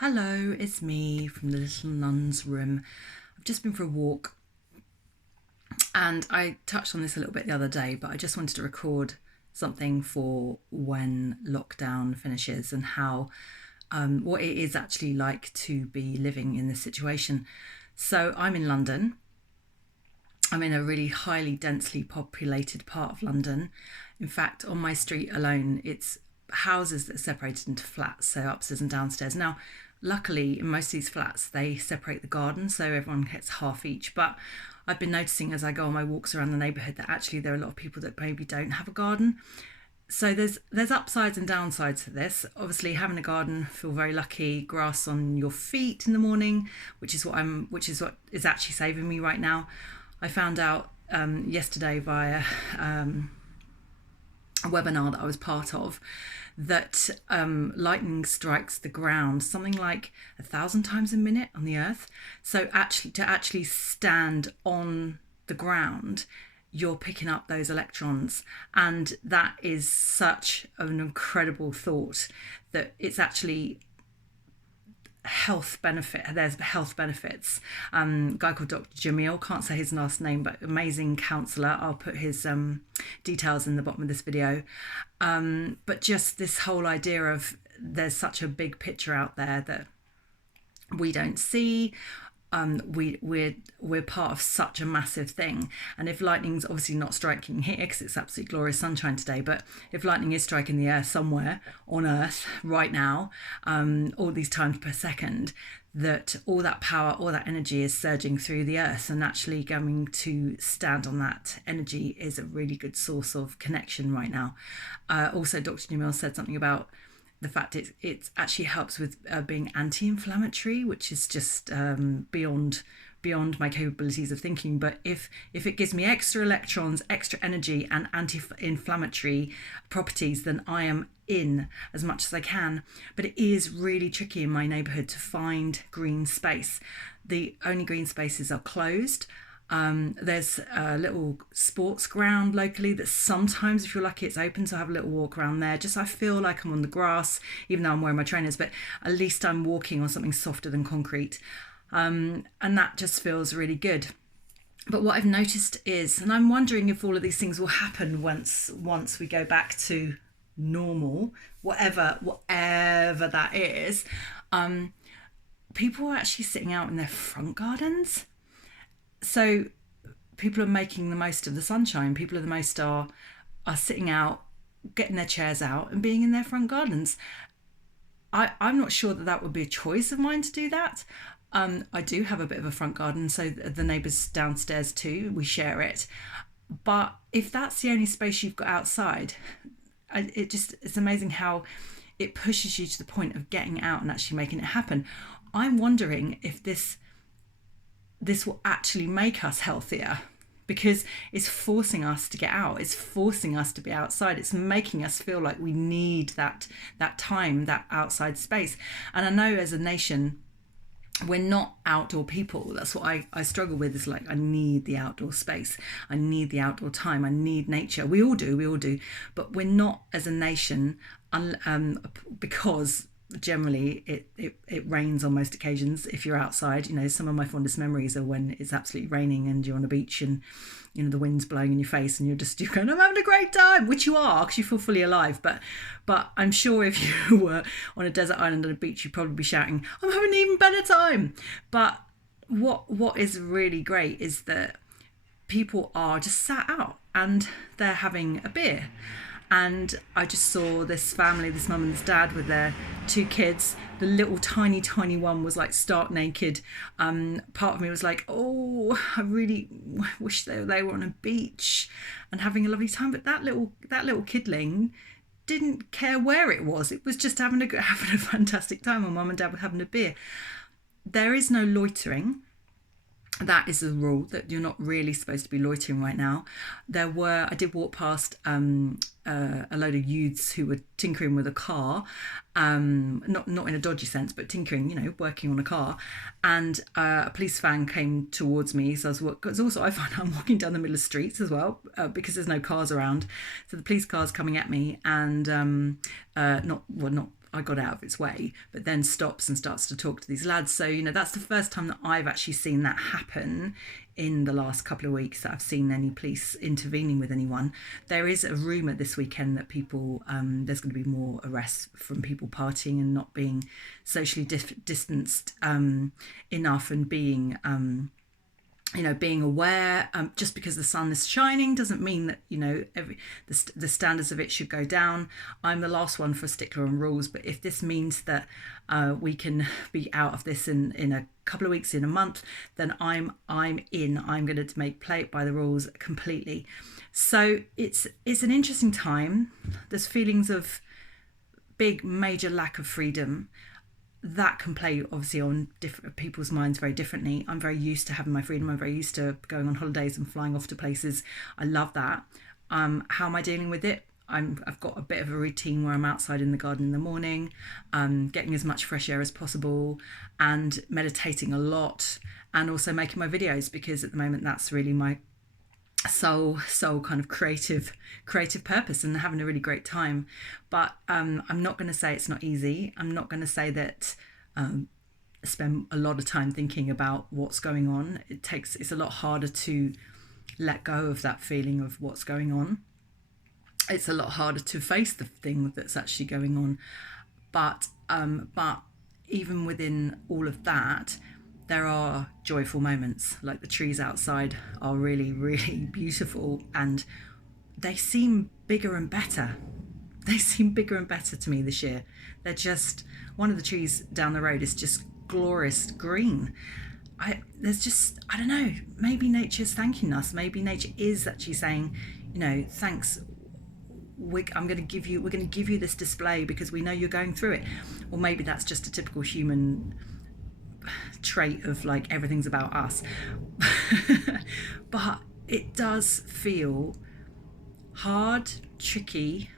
Hello, it's me from the little nun's room. I've just been for a walk and I touched on this a little bit the other day, but I just wanted to record something for when lockdown finishes and how what it is actually like to be living in this situation. So I'm in London. I'm in a really highly densely populated part of London. In fact, on my street alone, it's houses that are separated into flats, so upstairs and downstairs. Now, luckily, in most of these flats, they separate the garden, so everyone gets half each. But I've been noticing as I go on my walks around the neighbourhood that actually there are a lot of people that maybe don't have a garden. So there's upsides and downsides to this. Obviously, having a garden, feel very lucky. Grass on your feet in the morning, which is what is actually saving me right now. I found out yesterday via a webinar that I was part of that lightning strikes the ground something like 1,000 times a minute on the earth. So to actually stand on the ground, you're picking up those electrons, and that is such an incredible thought that it's actually there's health benefits. Guy called Dr. Jamil, can't say his last name, but amazing counsellor. I'll put his details in the bottom of this video. But just this whole idea of there's such a big picture out there that we don't see. We're part of such a massive thing, and if lightning's obviously not striking here because it's absolutely glorious sunshine today, but if lightning is striking the earth somewhere on earth right now, all these times per second, that all that power, all that energy is surging through the earth, and actually going to stand on that energy is a really good source of connection right now. Also, Dr. Jamil said something about the fact it actually helps with being anti-inflammatory, which is just beyond my capabilities of thinking. But if it gives me extra electrons, extra energy, and anti-inflammatory properties, then I am in as much as I can. But it is really tricky in my neighbourhood to find green space. The only green spaces are closed. There's a little sports ground locally that sometimes, if you're lucky, it's open, so I have a little walk around there. Just I feel like I'm on the grass, even though I'm wearing my trainers, but at least I'm walking on something softer than concrete. And that just feels really good. But what I've noticed is, and I'm wondering if all of these things will happen once we go back to normal, whatever that is, people are actually sitting out in their front gardens. So people are making the most of the sunshine. People are sitting out, getting their chairs out and being in their front gardens. I'm not sure that would be a choice of mine to do that. I do have a bit of a front garden, so the neighbours downstairs too, we share it. But if that's the only space you've got outside, it's amazing how it pushes you to the point of getting out and actually making it happen. I'm wondering if this will actually make us healthier, because it's forcing us to get out. It's forcing us to be outside. It's making us feel like we need that time, that outside space. And I know as a nation, we're not outdoor people. That's what I struggle with, is like, I need the outdoor space. I need the outdoor time. I need nature. We all do. But we're not as a nation, because generally it rains on most occasions if you're outside. Some of my fondest memories are when it's absolutely raining and you're on a beach and the wind's blowing in your face and you're going, I'm having a great time, which you are, because you feel fully alive. But I'm sure if you were on a desert island on a beach, you'd probably be shouting, I'm having an even better time. But what is really great is that people are just sat out and they're having a beer. And I just saw this family, this mum and this dad with their two kids. The little tiny one was like stark naked. Part of me was like, oh, I really wish they were on a beach and having a lovely time. But that little kidling didn't care where it was. It was just having a fantastic time. My mum and dad were having a beer. There is no loitering. That is a rule, that you're not really supposed to be loitering right now. I did walk past a load of youths who were tinkering with a car, not in a dodgy sense, but tinkering, working on a car. And a police van came towards me. So because also I find I'm walking down the middle of streets as well, because there's no cars around. So the police car's coming at me, and not I got out of its way, but then stops and starts to talk to these lads. So, you know, that's the first time that I've actually seen that happen in the last couple of weeks, that I've seen any police intervening with anyone. There is a rumour this weekend that people, there's going to be more arrests from people partying and not being socially distanced enough, and being being aware. Just because the sun is shining doesn't mean that, you know, the standards of it should go down. I'm the last one for a stickler on rules, but if this means that we can be out of this in a couple of weeks, in a month, then I'm in. I'm going to play it by the rules completely. So it's an interesting time. There's feelings of big major lack of freedom. That can play obviously on different people's minds very differently. I'm very used to having my freedom. I'm very used to going on holidays and flying off to places. I love that. How am I dealing with it? I've got a bit of a routine where I'm outside in the garden in the morning, getting as much fresh air as possible, and meditating a lot, and also making my videos, because at the moment that's really my sole kind of creative purpose, and having a really great time. But I'm not going to say it's not easy. I'm not going to say that spend a lot of time thinking about what's going on. It's a lot harder to let go of that feeling of what's going on. It's a lot harder to face the thing that's actually going on. But even within all of that, there are joyful moments. Like the trees outside are really, really beautiful, and they seem bigger and better. They seem bigger and better to me this year. They're just, one of the trees down the road is just glorious green. I don't know, maybe nature's thanking us. Maybe nature is actually saying, you know, thanks. We're going to give you this display because we know you're going through it. Or maybe that's just a typical human trait of like everything's about us. But it does feel hard, tricky,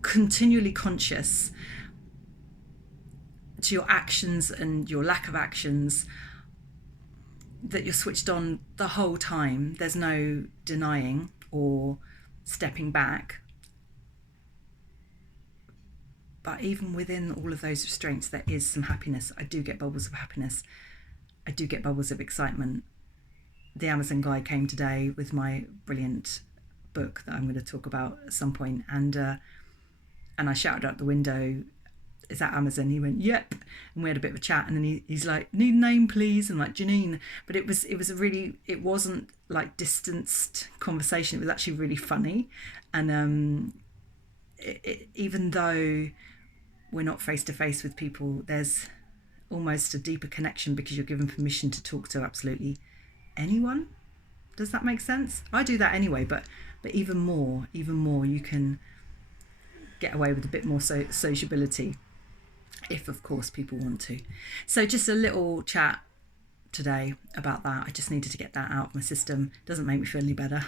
continually conscious to your actions and your lack of actions, that you're switched on the whole time. There's no denying or stepping back. But even within all of those restraints, there is some happiness. I do get bubbles of happiness. I do get bubbles of excitement. The Amazon guy came today with my brilliant book that I'm going to talk about at some point, and I shouted out the window, "Is that Amazon?" He went, "Yep," and we had a bit of a chat. And then he's like, "Need a name, please?" And like, "Janine." But it wasn't like distanced conversation. It was actually really funny, and even though we're not face to face with people, there's almost a deeper connection because you're given permission to talk to absolutely anyone. Does that make sense? I do that anyway, but even more, you can get away with a bit more sociability, if of course people want to. So just a little chat today about that. I just needed to get that out of my system. Doesn't make me feel any better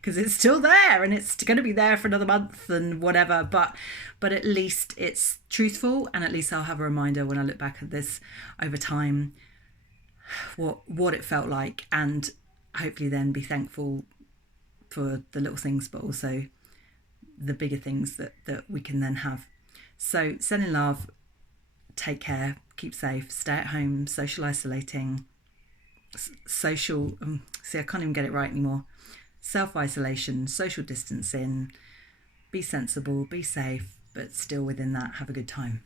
because it's still there, and it's going to be there for another month and whatever, but at least it's truthful, and at least I'll have a reminder when I look back at this over time what it felt like, and hopefully then be thankful for the little things, but also the bigger things that we can then have. So sending love, take care, keep safe, stay at home, social isolating, I can't even get it right anymore. Self-isolation, social distancing, be sensible, be safe, but still within that, have a good time.